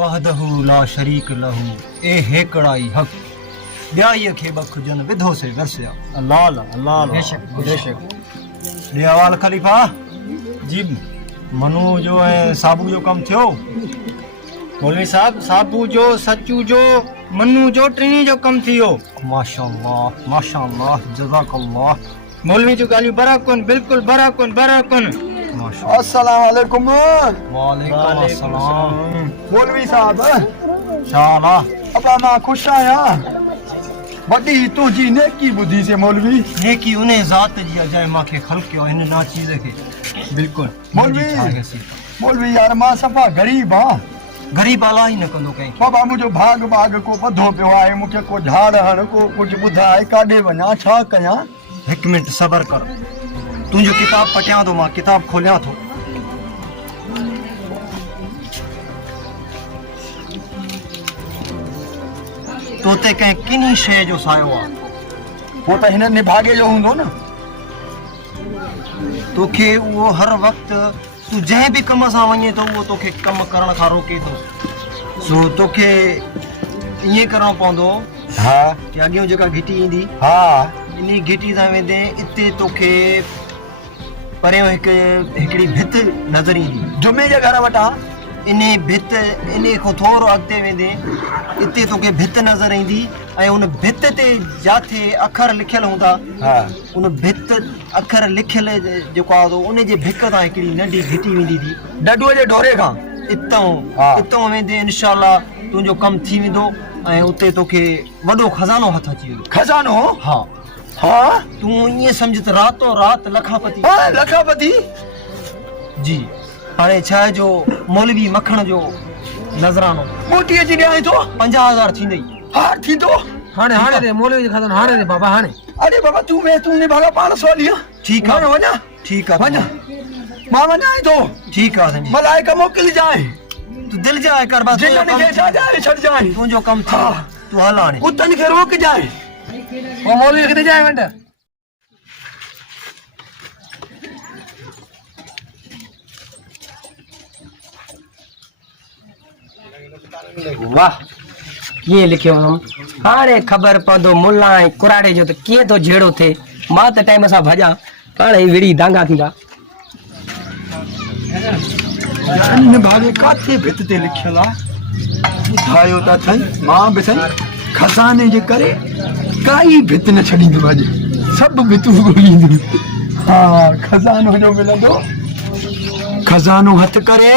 वहदहु ला शरीक लहू ए हेकड़ाई हक ब्याई खे बखजन विधो से वरसिया अल्लाह अल्लाह बेशक अवाल खलीफा जी मनु जो है साबू जो कम थियो मौलवी साहब साबू जो सचू जो मनु जो टिनी जो कम थियो माशाअल्लाह जज़ाकल्लाह मौलवी जो गालियूं बराकुन बिल्कुल बराकुन माशाअल्लाह अस्सलाम वालेकुम। वालेकुम अस्सलाम मौलवी साहब शाला अब मां खुश आया बड़ी तुझी नेकी बुद्धि से मौलवी नेकी उन्हें जात जी अजाए माखे खल्क कियो इन ना चीज के बिल्कुल मौलवी यार मां सफा गरीब हां गरीब आला ही न कंदो कहीं बाबा मुझो भाग को बधो पियो आहे मुखे को झाड़ हण को कुछ बुधाए काडे वना छा कया। एक मिनट सबर कर तुझो किताब पटिया तो मां किताब खोलिया तो तोते कहीं किनी शय जो सायो आ वो तो हिन निभागे जो हुंदो न तोखे वो हर वक्त तू जै भी कम सा वने तो वो तोखे कम करण का रोके तो सो तोखे ये करणो पवंदो हां कि अगियो जका घिटी इंदी हां इनी घिटी दा वेंदे इते तोखे परियो हिकड़ी भित नजर ईंदी जुमे जे घर वटा इने भित इने को थोरो अगते वेंदे इते तोखे भित नजर ईंदी ऐं उन भित ते जाथे अखर लिखियल हूंदा हां उन भित अखर लिखियल जेको आहे उन जे भिक तां हिकड़ी नंढी घिटी वेंदी थी डडुए जे ढोरे खां इतों वेंदे इंशाअल्लाह तुंहिंजो कम थी वेंदो ऐं उते तोखे वॾो खज़ानो हथ अची वेंदो खजानो हाँ हां तूं ईअं सम्झ त रातो रात लखापति हां लखापति जी हाणे छा जो मौलवी मखण जो नज़रानो मोटी अची ॾियां थो 50,000 थींदई हां थी तो हाणे हाणे रे मौलवी जो खजानो हाणे रे बाबा हाणे अरे बाबा तू ने भागा 500 लिया ठीक है वना ठीक है वना मां वना तो ठीक है संजी मलाइका मोकिल जाए तू दिल जाए कर बस जिन के छा जाए छड़ जाए तुंहिंजो कम था तू हल हाणे कुतन के रोक जाए वो मौलवी किथे जाए वंड वाह कीअं लिखियो हाणे ख़बर पवंदो मुल्ला ऐं कुराड़े जो त कीअं थो जहिड़ो थिए मां त टाइम सां भॼां हाणे विड़ी दांगा थींदा इन भागे काथे भित ते लिखियल आ ॿुधायो था थई मां बि सही खजाने जे करे काई भित न छॾींदो अॼु सभु भितूं ॻोल्हींदो हा खजानो जो मिलंदो खजानो हथ करे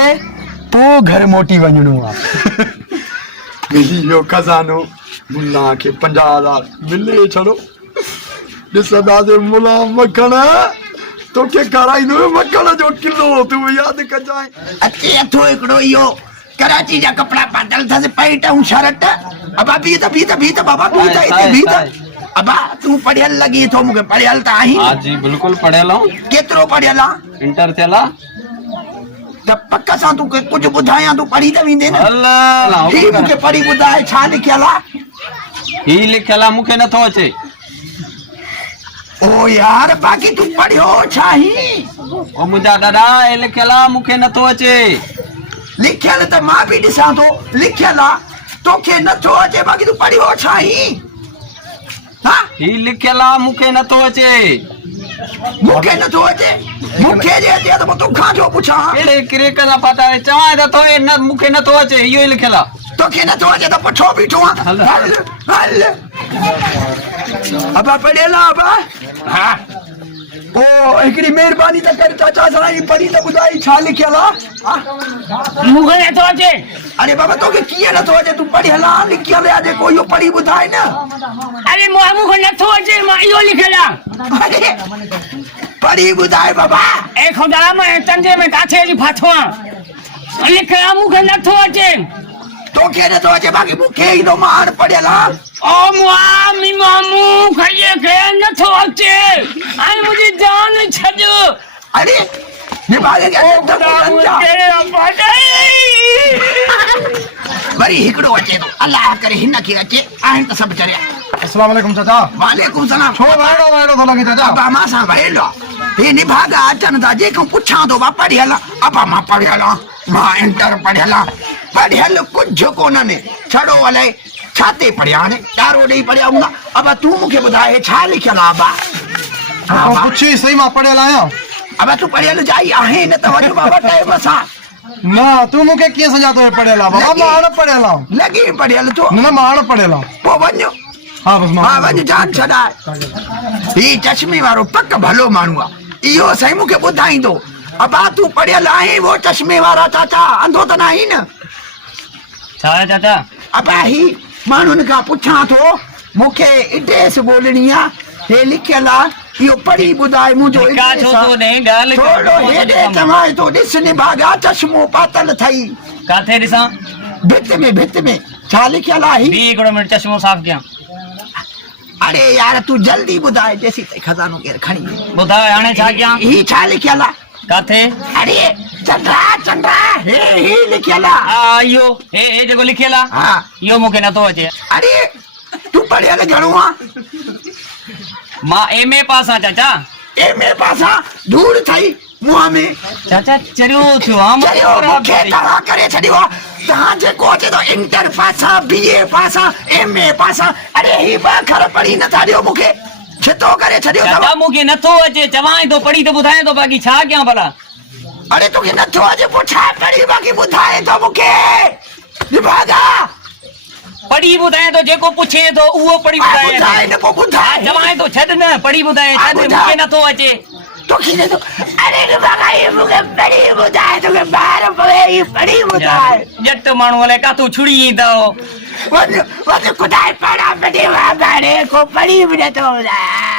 पोइ घर मोटी वञणो आहे मिली वियो खजानो मुल्ला खे 50,000 मिले छड़ो ॾिसंदासीं मुल्ला मखण तोखे खाराईंदो मखण जो किलो तूं यादि कजांइ अचे अथो हिकिड़ो इहो कराची जा कपड़ा पातल अथसि पैंट ऐं शर्ट अबा भी त बाबा भी त हिते भी त अबा तूं पढ़ियल लॻी थो मूंखे पढ़ियल त आहीं हां जी बिल्कुल पढ़ियल हूं केतिरो पढ़ियल आहे इंटर थियला त पक सां तूं कुझु ॿुधायां तूं पढ़ी त वेंदे न अल्लाह ही मूंखे पढ़ी ॿुधाए छा लिखियल आहे ही लिखियल आहे मूंखे नथो अचे ओ यार बाक़ी तूं पढ़ियो छा ही ओ मुंहिंजा दादा हे लिखियल आहे मूंखे नथो अचे लिखियल त मां बि ॾिसां थो लिखियल आहे तोखे नथो अचे बाक़ी तूं पढ़ियो छा ही हा ही लिखियल आहे मूंखे नथो अचे मूंखे नथो अचे मूंखे जे अचे त पोइ तोखां छो पुछां कहिड़े क्रिक जा पाता चवां त तो न मूंखे नथो अचे इहो ई लिखियल आहे तोखे नथो अचे त पुछो बीठो आहे हल अबा पढ़ियल आहे अबा हा ओ हिकड़ी मेहरबानी त कर चाचा साईं पढ़ी त ॿुधाई छा लिखियल आहे मूंखे नथो अचे अरे बाबा तोखे कीअं नथो अचे तूं पढ़ियल आहे लिखियल आहे जेको इहो पढ़ी ॿुधाए न अरे मूंखे नथो अचे मां इहो लिखियल आहे पढ़ी ॿुधाए बाबा ए खुदा मां तंजे में काथे जी फाथो आहे लिखियल आहे मूंखे नथो अचे तोखे नथो अचे बाक़ी मूंखे ईंदो मां हाणे पढ़ियल आहे ओ मुआमी मामू खये खे नथो अचे ऐं मुंहिंजी जान छॾ अरे निभागे वरी हिकिड़ो अचे थो अलाह करे हिन खे अचे आहिनि त सभु चरिया अस्सलाम वालेकुम चाचा वालेकुम सलाम छो वाइड़ो वाइड़ो थो लॻे चाचा बाबा मां सां वहेलो हे निभागा अचन था जेको पुछां तो मां पढ़ियल अबा मां पढ़ियल मां इंटर पढ़ियल कुछ कोन ने छड़ो अलाए छाते पढ़िया ने चारो ॾेई पढ़िया हूंदा अबा तू मूंखे ॿुधाए छा लिखियल आहे अबा पुछी सही मां पढ़ियल आहियां अबा तू पढ़ियल जाई आहे न त वञ बाबा टाइम सां ना तू मूंखे कीअं सम्झातो पढ़ियल आहे बाबा मां अण पढ़ियल आहियां लॻी पढ़ियल तो न मां अण पढ़ियल आहियां पोइ वञो हाँ बस मां हा वञ जान छॾाए ही चश्मे वारो पक भलो माण्हू आहे इहो साईं मूंखे ॿुधाईंदो अबा तू पढ़ियल आहे वो चश्मे वारा चाचा अंधो त न आहीं न छा आहे चाचा अबा ही माण्हुनि खां पुछां थो मूंखे एड्रेस ॻोल्हणी आहे हे लिखियल आहे इहो पढ़ी ॿुधाए मुंहिंजो का छो तो नहीं गाल थोरो हेॾे चवां थो ॾिस निभागा चश्मो पातल थई काथे ॾिसां भित में छा लिखियल आहे बी हिकिड़ो मिनट चश्मो साफ़ कयां अरे यार तू जल्दी ॿुधाए जेसीं ताईं खज़ानो केरु खणी ॿुधाए हाणे छा कयां ही छा लिखियल आहे काथे अरे चंद्रा हे लिखियल आहे इहो हे जेको लिखियल आहे हा इहो मूंखे नथो अचे अरे तू पढ़ियल घणो आहे मां एमए पास आहियां चाचा एमए पासा धूड़ थई मुंहं में चाचा चरियो थियो आहे चरियो मूंखे तव्हां करे छॾियो आहे तव्हां जेको अचे थो इंटर पासा बीए पासा एमए पासा अरे ही ॿ अखर पढ़ी नथा ॾियो मूंखे छितो करे छॾियो चाचा अथव मूंखे नथो अचे चवां थो पढ़ी त ॿुधाए थो बाक़ी छा कयां भला अरे तोखे नथो अचे पोइ छा पढ़ी बाक़ी ॿुधाए थो मूंखे निभागा पढ़ी ॿुधाए थो जेको पुछे थो उहो पढ़ी ॿुधाए ॿुधाए न पोइ ॿुधाए चवां थो छॾ न पढ़ी ॿुधाए छॾ मूंखे नथो अचे तोखे नथो अरे निभागा ये मूंखे पढ़ी ॿुधाए तोखे ॿाहिरि पवे ही पढ़ी ॿुधाए जट माण्हू अलाए काथो छुड़ी ईंदा हो वञ खुदाई पढ़ा बॾे वा बाड़े को पढ़ी बि नथो ॿुधाए